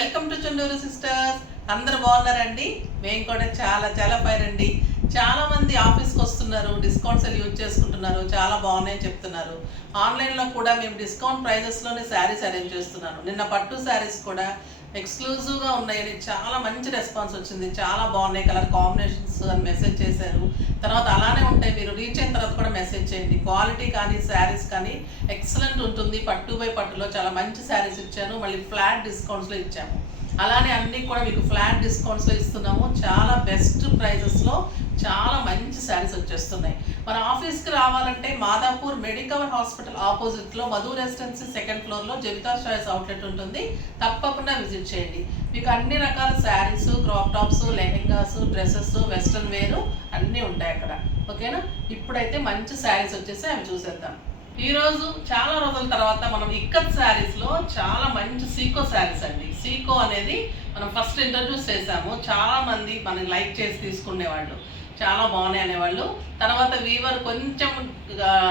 Welcome to Chunduru sisters. అందరు బాగున్నారండి? మేము కూడా చాలా ఫైన్ అండి. చాలా మంది ఆఫీస్కి వస్తున్నారు, డిస్కౌంట్స్ యూజ్ చేసుకుంటున్నారు, చాలా బాగున్నాయని చెప్తున్నారు. ఆన్లైన్లో కూడా మేము డిస్కౌంట్ ప్రైజెస్లోనే శారీస్ అరేంజ్ చేస్తున్నాను. నిన్న పట్టు శారీస్ కూడా ఎక్స్క్లూజివ్గా ఉన్నాయని చాలా మంచి రెస్పాన్స్ వచ్చింది. చాలా బాగున్నాయి కలర్ కాంబినేషన్స్ అని మెసేజ్ చేశారు. తర్వాత అలానే ఉంటాయి, మీరు రీచ్ అయిన తర్వాత కూడా మెసేజ్ చేయండి. క్వాలిటీ కానీ శారీస్ కానీ ఎక్సలెంట్ ఉంటుంది. పట్టు బై పట్టులో చాలా మంచి శారీస్ ఇచ్చాను, మళ్ళీ ఫ్లాట్ డిస్కౌంట్స్లో ఇచ్చాము. అలానే అన్నీ కూడా మీకు ఫ్లాట్ డిస్కౌంట్స్లో ఇస్తున్నాము. చాలా బెస్ట్ ప్రైజెస్లో చాలా మంచి శారీస్ వచ్చేస్తున్నాయి. మన ఆఫీస్కి రావాలంటే మాదాపూర్ మెడికల్ హాస్పిటల్ ఆపోజిట్లో మధు రెసిడెన్సీ సెకండ్ ఫ్లోర్లో జవితా చాయిస్ అవుట్లెట్ ఉంటుంది. తప్పకుండా విజిట్ చేయండి. మీకు అన్ని రకాల saris, crop tops, lehengas, dresses, western వేరు అన్నీ ఉంటాయి అక్కడ. ఓకేనా? ఇప్పుడైతే మంచి శారీస్ వచ్చేసి అవి చూసేద్దాం. ఈరోజు చాలా రోజుల తర్వాత మనం ఇక్కత్ శారీస్లో చాలా మంచి సీకో శారీస్ అండి. సీకో అనేది మనం ఫస్ట్ ఇంట్రడ్యూస్ చేసాము. చాలా మంది మనకి లైక్ చేసి తీసుకునేవాళ్ళు, చాలా బాగున్నాయి అనేవాళ్ళు. తర్వాత వీవర్ కొంచెం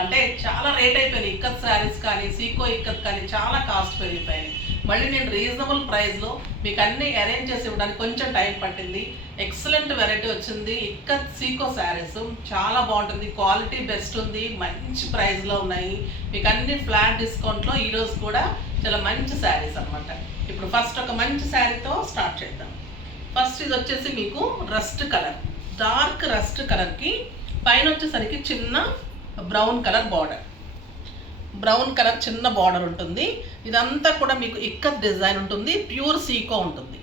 అంటే చాలా రేట్ అయిపోయినాయి. ఇక్కత్ శారీస్ కానీ సీకో ఇక్కత్ కానీ చాలా కాస్ట్ పెరిగిపోయినాయి. మళ్ళీ నేను రీజనబుల్ ప్రైస్లో మీకు అన్నీ అరేంజ్ చేసి ఇవ్వడానికి కొంచెం టైం పట్టింది. ఎక్సలెంట్ వెరైటీ వచ్చింది. ఇక్కత్ సీకో శారీస్ చాలా బాగుంటుంది, క్వాలిటీ బెస్ట్ ఉంది, మంచి ప్రైస్లో ఉన్నాయి. మీకు అన్ని ఫ్లాట్ డిస్కౌంట్లో ఈరోజు కూడా చాలా మంచి శారీస్ అనమాట. ఇప్పుడు ఫస్ట్ ఒక మంచి శారీతో స్టార్ట్ చేద్దాం. ఫస్ట్ ఇది వచ్చేసి మీకు రస్ట్ కలర్, డార్క్ రస్ట్ కలర్కి పైన వచ్చేసరికి చిన్న brown colour border, brown colour చిన్న బార్డర్ ఉంటుంది. ఇదంతా కూడా మీకు ఇక్కత్ డిజైన్ ఉంటుంది, ప్యూర్ సీకో ఉంటుంది.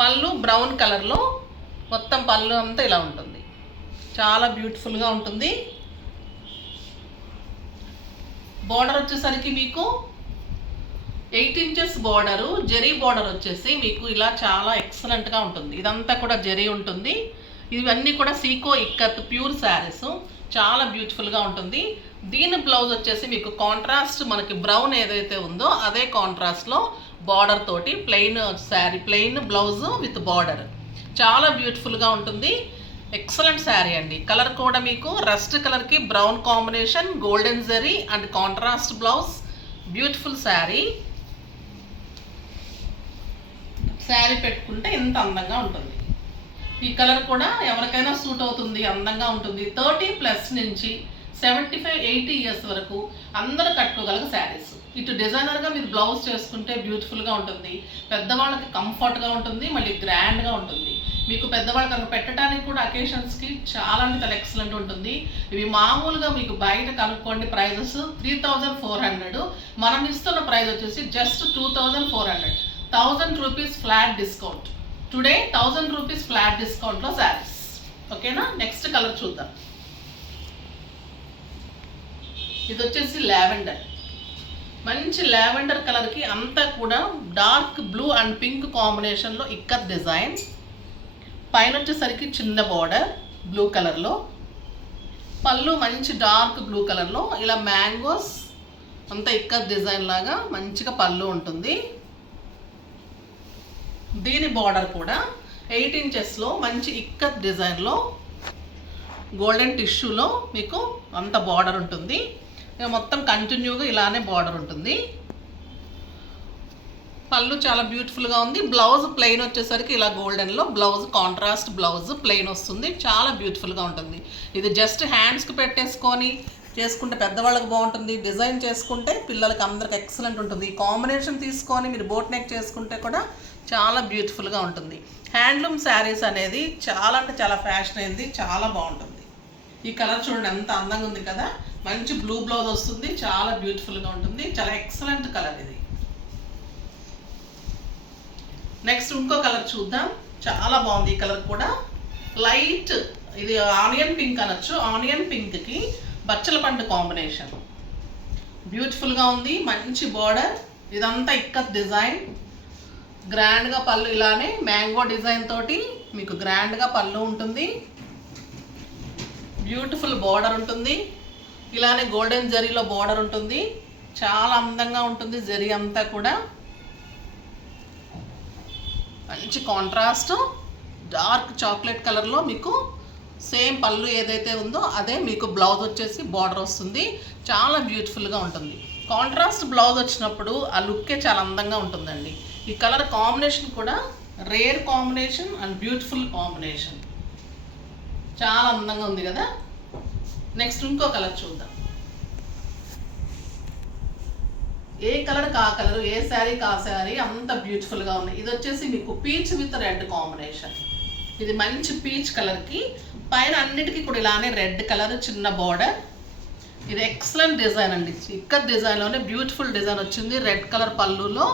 పళ్ళు బ్రౌన్ కలర్లో మొత్తం పళ్ళు అంతా ఇలా ఉంటుంది, చాలా బ్యూటిఫుల్గా ఉంటుంది. బార్డర్ వచ్చేసరికి మీకు 8 inches బార్డరు, జెరీ బార్డర్ వచ్చేసి మీకు ఇలా చాలా ఎక్సలెంట్గా ఉంటుంది. ఇదంతా కూడా జెరీ ఉంటుంది. ఇవన్నీ కూడా సీకో ఇక్కత్ ప్యూర్ శారీస్, చాలా బ్యూటిఫుల్గా ఉంటుంది. దీని బ్లౌజ్ వచ్చేసి మీకు కాంట్రాస్ట్, మనకి బ్రౌన్ ఏదైతే ఉందో అదే కాంట్రాస్ట్లో బార్డర్ తోటి plain sari, plain blouse with border, చాలా బ్యూటిఫుల్గా ఉంటుంది. ఎక్సలెంట్ శారీ అండి. కలర్ కూడా మీకు రస్ట్ కలర్కి brown combination, golden zari and contrast blouse, beautiful sari. Sari పెట్టుకుంటే ఇంత అందంగా ఉంటుంది. ఈ కలర్ కూడా ఎవరికైనా సూట్ అవుతుంది, అందంగా ఉంటుంది. 30+ నుంచి 75-80 years వరకు అందరూ కట్టుకోగలగ శారీస్. ఇటు డిజైనర్గా మీరు బ్లౌజ్ చేసుకుంటే బ్యూటిఫుల్గా ఉంటుంది, పెద్దవాళ్ళకి కంఫర్ట్గా ఉంటుంది, మళ్ళీ గ్రాండ్గా ఉంటుంది. మీకు పెద్దవాళ్ళకి అక్కడ పెట్టడానికి కూడా అకేషన్స్కి చాలా అంటే చాలా ఎక్సలెంట్ ఉంటుంది. ఇవి మామూలుగా మీకు బయట కనుక్కోండి ప్రైజెస్ 3400, మనం ఇస్తున్న ప్రైస్ వచ్చేసి just 2400. 1000 rupees flat discount. Today 1000 rupees flat డిస్కౌంట్లో శారీస్. ఓకేనా? నెక్స్ట్ కలర్ చూద్దాం. ఇది వచ్చేసి లావెండర్, మంచి లావెండర్ కలర్కి అంతా కూడా డార్క్ బ్లూ అండ్ పింక్ కాంబినేషన్లో ఇక్కత్ డిజైన్. పైన వచ్చేసరికి చిన్న బార్డర్ బ్లూ కలర్లో, పళ్ళు మంచి డార్క్ బ్లూ కలర్లో ఇలా మ్యాంగోస్ అంతా ఇక్కత్ డిజైన్ లాగా మంచిగా పళ్ళు ఉంటుంది. దీని బార్డర్ కూడా 8 inchesలో మంచి ఇక్కత్ డిజైన్లో గోల్డెన్ టిష్యూలో మీకు అంత బార్డర్ ఉంటుంది. మొత్తం కంటిన్యూగా ఇలానే బార్డర్ ఉంటుంది. పళ్ళు చాలా బ్యూటిఫుల్గా ఉంది. బ్లౌజ్ ప్లెయిన్ వచ్చేసరికి ఇలా గోల్డెన్లో బ్లౌజ్, కాంట్రాస్ట్ బ్లౌజ్ ప్లెయిన్ వస్తుంది, చాలా బ్యూటిఫుల్గా ఉంటుంది. ఇది జస్ట్ హ్యాండ్స్కి పెట్టేసుకొని చేసుకుంటే పెద్దవాళ్ళకి బాగుంటుంది, డిజైన్ చేసుకుంటే పిల్లలకి అందరికి ఎక్సలెంట్ ఉంటుంది. ఈ కాంబినేషన్ తీసుకొని మీరు బోట్ నెక్ చేసుకుంటే కూడా చాలా బ్యూటిఫుల్గా ఉంటుంది. హ్యాండ్లూమ్ శారీస్ అనేది చాలా అంటే చాలా ఫ్యాషన్ అయింది, చాలా బాగుంటుంది. ఈ కలర్ చూడండి ఎంత అందంగా ఉంది కదా, మంచి బ్లూ బ్లౌజ్ వస్తుంది, చాలా బ్యూటిఫుల్గా ఉంటుంది, చాలా ఎక్సలెంట్ కలర్ ఇది. నెక్స్ట్ ఇంకో కలర్ చూద్దాం, చాలా బాగుంది ఈ కలర్ కూడా. లైట్ ఇది ఆనియన్ పింక్ అనొచ్చు, ఆనియన్ పింక్కి బచ్చల పండు కాంబినేషన్, బ్యూటిఫుల్గా ఉంది. మంచి బార్డర్, ఇదంతా ఇక్కత్ డిజైన్, గ్రాండ్గా పళ్ళు ఇలానే మ్యాంగో డిజైన్ తోటి మీకు గ్రాండ్గా పళ్ళు ఉంటుంది, బ్యూటిఫుల్ బార్డర్ ఉంటుంది. ఇలానే గోల్డెన్ జరీలో బార్డర్ ఉంటుంది, చాలా అందంగా ఉంటుంది. జరీ అంతా కూడా మంచి కాంట్రాస్ట్ డార్క్ చాక్లెట్ కలర్లో మీకు సేమ్ పళ్ళు ఏదైతే ఉందో అదే మీకు బ్లౌజ్ వచ్చేసి బార్డర్ వస్తుంది. చాలా బ్యూటిఫుల్గా ఉంటుంది. కాంట్రాస్ట్ బ్లౌజ్ వచ్చినప్పుడు ఆ లుక్కే చాలా అందంగా ఉంటుందండి. ఈ కలర్ కాంబినేషన్ కూడా rare combination and beautiful combination, చాలా అందంగా ఉంది కదా. నెక్స్ట్ ఇంకో కలర్ చూద్దాం. ఏ కలర్ కా కలర్, ఏ శారీ కా శారీ అంత బ్యూటిఫుల్గా ఉన్నాయి. ఇది వచ్చేసి మీకు పీచ్ విత్ రెడ్ కాంబినేషన్. ఇది మంచి పీచ్ కలర్కి పైన అన్నిటికీ కూడా ఇలానే రెడ్ కలర్ చిన్న బార్డర్. ఇది ఎక్సలెంట్ డిజైన్ అండి. ఇక్కత్ డిజైన్లోనే బ్యూటిఫుల్ డిజైన్ వచ్చింది రెడ్ కలర్ పళ్ళులో.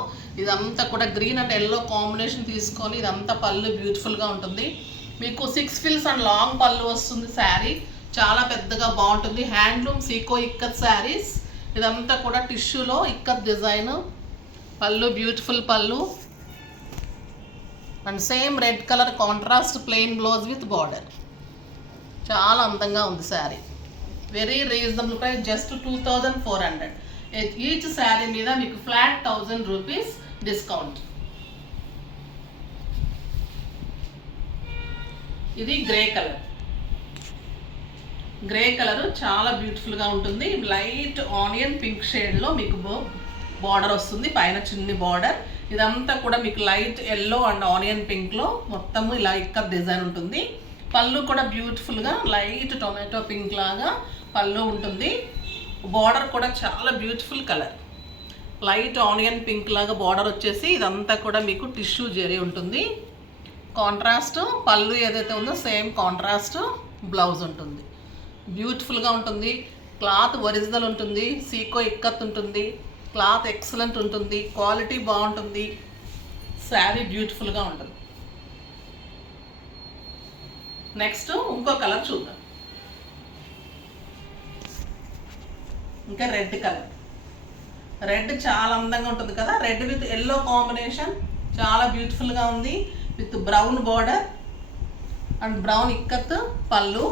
ఇదంతా కూడా గ్రీన్ అండ్ ఎల్లో కాంబినేషన్ తీసుకొని ఇదంతా పళ్ళు బ్యూటిఫుల్గా ఉంటుంది. మీకు 6 ఫిల్స్ అండ్ లాంగ్ పళ్ళు వస్తుంది. శారీ చాలా పెద్దగా బాగుంటుంది. హ్యాండ్లూమ్ సీకో ఇక్కత్ శారీస్. ఇదంతా కూడా టిష్యూలో ఇక్కత్ డిజైన్. పళ్ళు బ్యూటిఫుల్ పళ్ళు and same red colour contrast plain blouse with border. చాలా అందంగా ఉంది sari. Very reasonable price, just 2400. Each sari మీద మీకు ఫ్లాట్ 1000 రూపీస్ డిస్కౌంట్. ఇది గ్రే కలర్. గ్రే కలర్ చాలా బ్యూటిఫుల్గా ఉంటుంది. లైట్ ఆనియన్ పింక్ షేడ్లో మీకు బార్డర్ వస్తుంది. పైన చిన్ని బార్డర్. ఇదంతా కూడా మీకు లైట్ ఎల్లో అండ్ ఆనియన్ పింక్లో మొత్తము ఇలా ఇక్కత్ డిజైన్ ఉంటుంది. పళ్ళు కూడా బ్యూటిఫుల్గా లైట్ టొమాటో పింక్ లాగా పళ్ళు ఉంటుంది. బార్డర్ కూడా చాలా beautiful colour, light onion pink లాగా బార్డర్ వచ్చేసి ఇదంతా కూడా మీకు టిష్యూ జరీ ఉంటుంది. కాంట్రాస్ట్ పళ్ళు ఏదైతే ఉందో సేమ్ కాంట్రాస్ట్ బ్లౌజ్ ఉంటుంది. బ్యూటిఫుల్గా ఉంటుంది. క్లాత్ ఒరిజినల్ ఉంటుంది. సీకో ఇక్కత్ ఉంటుంది. క్లాత్ ఎక్సలెంట్ ఉంటుంది. క్వాలిటీ బాగుంటుంది. శారీ బ్యూటిఫుల్గా ఉంటుంది. నెక్స్ట్ ఇంకో కలర్ చూద్దాం. ఇంకా రెడ్ కలర్. రెడ్ చాలా అందంగా ఉంటుంది కదా. రెడ్ విత్ ఎల్లో కాంబినేషన్ చాలా బ్యూటిఫుల్గా ఉంది. With brown border and brown ikat పళ్ళు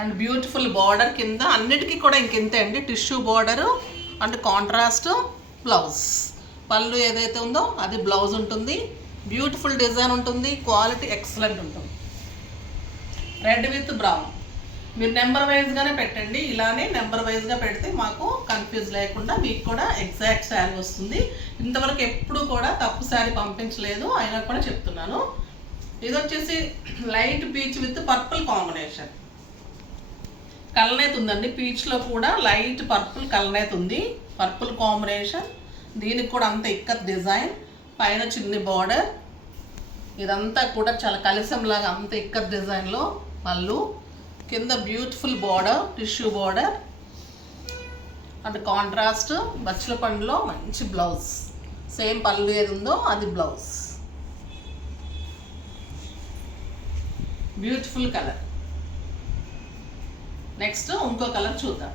అండ్ బ్యూటిఫుల్ బార్డర్ కింద అన్నిటికీ కూడా ఇంకెంతే అండి. Tissue border and contrast blouse. పళ్ళు ఏదైతే ఉందో అది బ్లౌజ్ ఉంటుంది. బ్యూటిఫుల్ డిజైన్ ఉంటుంది. క్వాలిటీ ఎక్సలెంట్ ఉంటుంది. Red with brown. మీరు నెంబర్ వైజ్గానే పెట్టండి. ఇలానే నెంబర్ వైజ్గా పెడితే మాకు కన్ఫ్యూజ్ లేకుండా మీకు కూడా ఎగ్జాక్ట్ శారీ వస్తుంది. ఇంతవరకు ఎప్పుడు కూడా తప్పు శారీ పంపించలేదు, అయినా కూడా చెప్తున్నాను. ఇది వచ్చేసి light peach with purple combination. కల్నేత్ ఉందండి. పీచ్లో కూడా లైట్ పర్పుల్ కల్నేత్ ఉంది. Purple combination. దీనికి కూడా అంత ఇక్కత్ డిజైన్. పైన చిన్ని బార్డర్. ఇదంతా కూడా చాలా కలిసంలాగా అంత ఇక్కత్ డిజైన్లో పళ్ళు. కింద beautiful border, tissue border and contrast బచ్చల పండులో మంచి బ్లౌజ్. సేమ్ పళ్ళు ఏది ఉందో అది బ్లౌజ్. Beautiful colour. నెక్స్ట్ ఇంకో కలర్ చూద్దాం.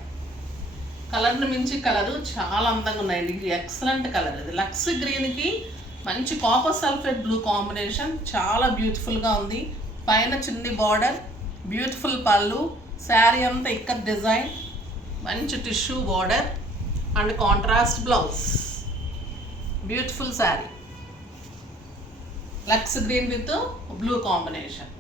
కలర్ని మించి కలరు చాలా అందంగా ఉన్నాయండి. ఇది ఎక్సలెంట్ కలర్. ఇది లక్స్ గ్రీన్కి మంచి కాపర్ సల్ఫేట్ బ్లూ కాంబినేషన్. చాలా బ్యూటిఫుల్గా ఉంది. పైన చిన్ని బార్డర్, బ్యూటిఫుల్ పళ్ళు. శారీ అంతా ఇక్కత్ డిజైన్, మంచి tissue border and contrast blouse. Beautiful sari. లక్స్ గ్రీన్ విత్ బ్లూ కాంబినేషన్.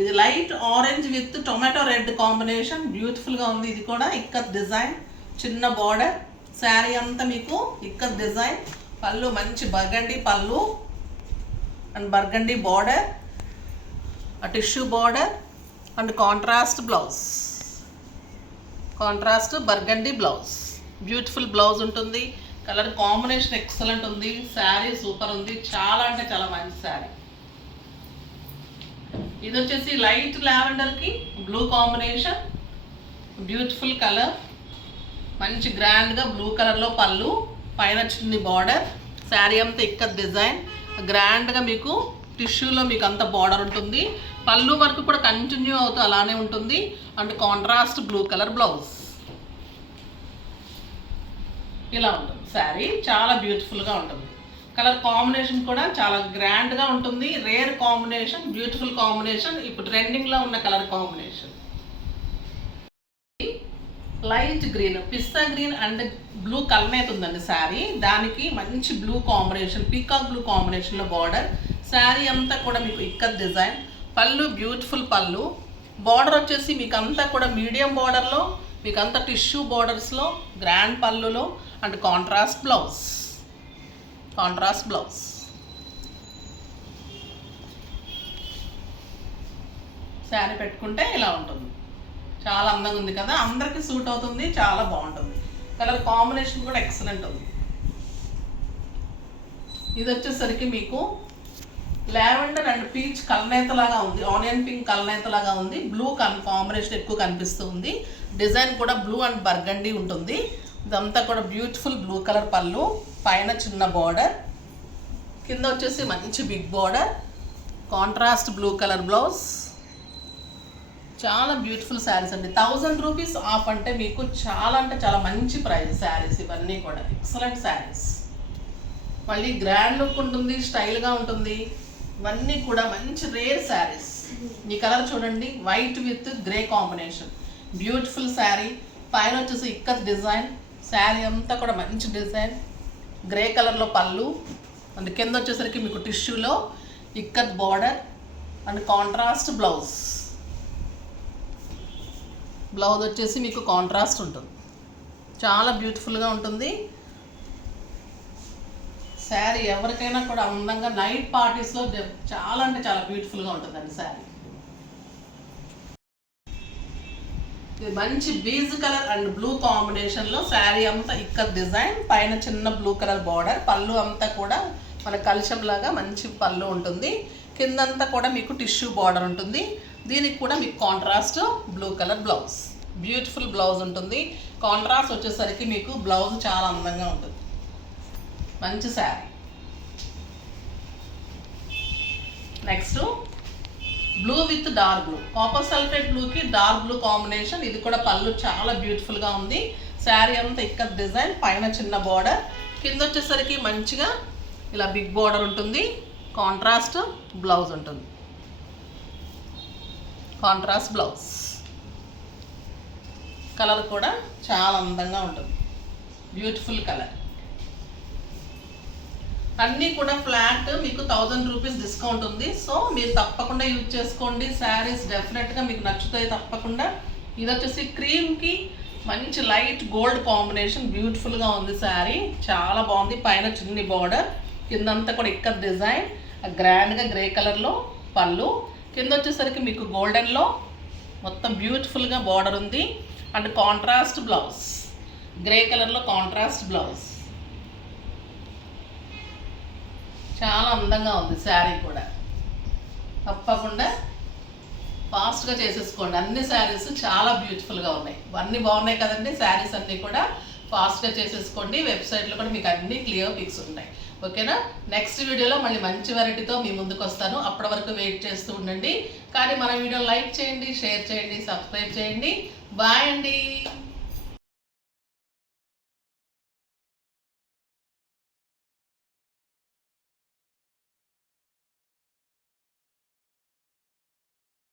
ఇది light orange with tomato red combination. బ్యూటిఫుల్గా ఉంది. ఇది కూడా ఇక్కత్ డిజైన్, చిన్న బార్డర్. శారీ అంతా మీకు ఇక్కత్ డిజైన్. పళ్ళు మంచి బర్గండీ పళ్ళు అండ్ బర్గండీ బార్డర్, ఆ tissue border and contrast blouse. Contrast burgundy blouse. Beautiful blouse ఉంటుంది. కలర్ కాంబినేషన్ ఎక్సలెంట్ ఉంది. శారీ సూపర్ ఉంది. చాలా అంటే చాలా మంచి శారీ. ఇది వచ్చేసి లైట్ లావెండర్కి బ్లూ కాంబినేషన్. Beautiful colour. మంచి గ్రాండ్గా బ్లూ కలర్లో పళ్ళు, పైన చిన్ని బార్డర్. శారీ అంతా ఇక్కత్ డిజైన్. గ్రాండ్గా మీకు టిష్యూలో మీకు అంత బార్డర్ ఉంటుంది. పళ్ళు వరకు కూడా కంటిన్యూ అవుతూ అలానే ఉంటుంది. And contrast blue colour blouse. ఇలా ఉంటుంది శారీ. చాలా బ్యూటిఫుల్గా ఉంటుంది. కలర్ కాంబినేషన్ కూడా చాలా గ్రాండ్గా ఉంటుంది. Rare combination, beautiful combination. ఇప్పుడు ట్రెండింగ్లో ఉన్న కలర్ కాంబినేషన్. లైట్ గ్రీన్, పిస్తా గ్రీన్ అండ్ బ్లూ కల్నేత ఉందండి శారీ. దానికి మంచి బ్లూ కాంబినేషన్, పీకాక్ బ్లూ కాంబినేషన్లో బార్డర్. శారీ అంతా కూడా మీకు ఇక్కత్ డిజైన్. పళ్ళు బ్యూటిఫుల్ పళ్ళు. బార్డర్ వచ్చేసి మీకు అంతా కూడా మీడియం బార్డర్లో, మీకు అంతా టిష్యూ బార్డర్స్లో, గ్రాండ్ పళ్ళులో అండ్ కాంట్రాస్ట్ బ్లౌజ్. శారీ పెట్టుకుంటే ఇలా ఉంటుంది. చాలా అందంగా ఉంది కదా, అందరికీ సూట్ అవుతుంది, చాలా బాగుంటుంది. కలర్ కాంబినేషన్ కూడా ఎక్సలెంట్ ఉంది. ఇది వచ్చేసరికి మీకు లావెండర్ అండ్ పీచ్ కల్నేతలాగా ఉంది, ఆనియన్ పింక్ కల్నేతలాగా ఉంది. బ్లూ కాంబినేషన్ ఎక్కువ కనిపిస్తుంది. డిజైన్ కూడా బ్లూ అండ్ బర్గండీ ఉంటుంది. ఇదంతా కూడా బ్యూటిఫుల్ బ్లూ కలర్ పళ్ళు, పైన చిన్న బార్డర్, కింద వచ్చేసి మంచి big border, contrast blue colour blouse. చాలా బ్యూటిఫుల్ శారీస్ అండి. 1000 రూపీస్ ఆఫ్ అంటే మీకు చాలా మంచి ప్రైస్ శారీస్. ఇవన్నీ కూడా ఎక్సలెంట్ శారీస్. మళ్ళీ గ్రాండ్ లుక్ ఉంటుంది, స్టైల్గా ఉంటుంది. ఇవన్నీ కూడా మంచి రేర్ శారీస్. ఈ కలర్ చూడండి, white with grey combination, beautiful sari. పైన వచ్చేసి ఇక్కత్ డిజైన్. శారీ అంతా కూడా మంచి డిజైన్, గ్రే కలర్లో పళ్ళు అండ్ కింద వచ్చేసరికి మీకు టిష్యూలో ikat border and contrast blouse. Blouse వచ్చేసి మీకు కాంట్రాస్ట్ ఉంటుంది, చాలా బ్యూటిఫుల్గా ఉంటుంది శారీ. ఎవరికైనా కూడా అందంగా నైట్ పార్టీస్లో చాలా బ్యూటిఫుల్గా ఉంటుందండి శారీ. ఇది మంచి బీజ్ కలర్ అండ్ బ్లూ కాంబినేషన్లో శారీ అంతా ఇక్కత్ డిజైన్, పైన చిన్న బ్లూ కలర్ బార్డర్. పళ్ళు అంతా కూడా మన కలశంలాగా మంచి పళ్ళు ఉంటుంది. కిందంతా కూడా మీకు టిష్యూ బార్డర్ ఉంటుంది. దీనికి కూడా మీకు contrast blue colour blouse, beautiful blouse ఉంటుంది. కాంట్రాస్ట్ వచ్చేసరికి మీకు బ్లౌజ్ చాలా అందంగా ఉంటుంది. మంచి sari. Next blue with dark blue, copper sulphate బ్లూకి డార్క్ బ్లూ కాంబినేషన్. ఇది కూడా పళ్ళు చాలా బ్యూటిఫుల్గా ఉంది. శారీ అంతా ఇక్కత్ డిజైన్, పైన చిన్న బార్డర్, కింద వచ్చేసరికి మంచిగా ఇలా బిగ్ బార్డర్ ఉంటుంది. కాంట్రాస్ట్ బ్లౌజ్ ఉంటుంది, కాంట్రాస్ట్ బ్లౌజ్. కలర్ కూడా చాలా అందంగా ఉంటుంది, బ్యూటిఫుల్ కలర్. అన్నీ కూడా ఫ్లాట్ మీకు 1000 రూపీస్ డిస్కౌంట్ ఉంది. సో మీరు తప్పకుండా యూజ్ చేసుకోండి. శారీస్ డెఫినెట్గా మీకు నచ్చుతాయి తప్పకుండా. ఇది వచ్చేసి క్రీమ్కి మంచి లైట్ గోల్డ్ కాంబినేషన్, బ్యూటిఫుల్గా ఉంది శారీ, చాలా బాగుంది. పైన చిన్ని బార్డర్, కిందంతా కూడా ఇక్కత్ డిజైన్, గ్రాండ్గా గ్రే కలర్లో పళ్ళు, కింద వచ్చేసరికి మీకు గోల్డెన్లో మొత్తం బ్యూటిఫుల్గా బార్డర్ ఉంది అండ్ కాంట్రాస్ట్ బ్లౌజ్, గ్రే కలర్లో కాంట్రాస్ట్ బ్లౌజ్. చాలా అందంగా ఉంది శారీ కూడా. తప్పకుండా ఫాస్ట్గా చేసేసుకోండి. అన్ని శారీస్ చాలా బ్యూటిఫుల్గా ఉన్నాయి. అన్నీ బాగున్నాయి కదండి శారీస్ అన్నీ కూడా. ఫాస్ట్గా చేసేసుకోండి. వెబ్సైట్లో కూడా మీకు అన్ని క్లియర్ పిక్స్ ఉంటాయి. ఓకేనా? నెక్స్ట్ వీడియోలో మళ్ళీ మంచి వెరైటీతో మీ ముందుకు వస్తాను. అప్పటి వరకు వెయిట్ చేస్తూ ఉండండి. కానీ మన వీడియో లైక్ చేయండి, షేర్ చేయండి, సబ్స్క్రైబ్ చేయండి. బాయ్ అండి.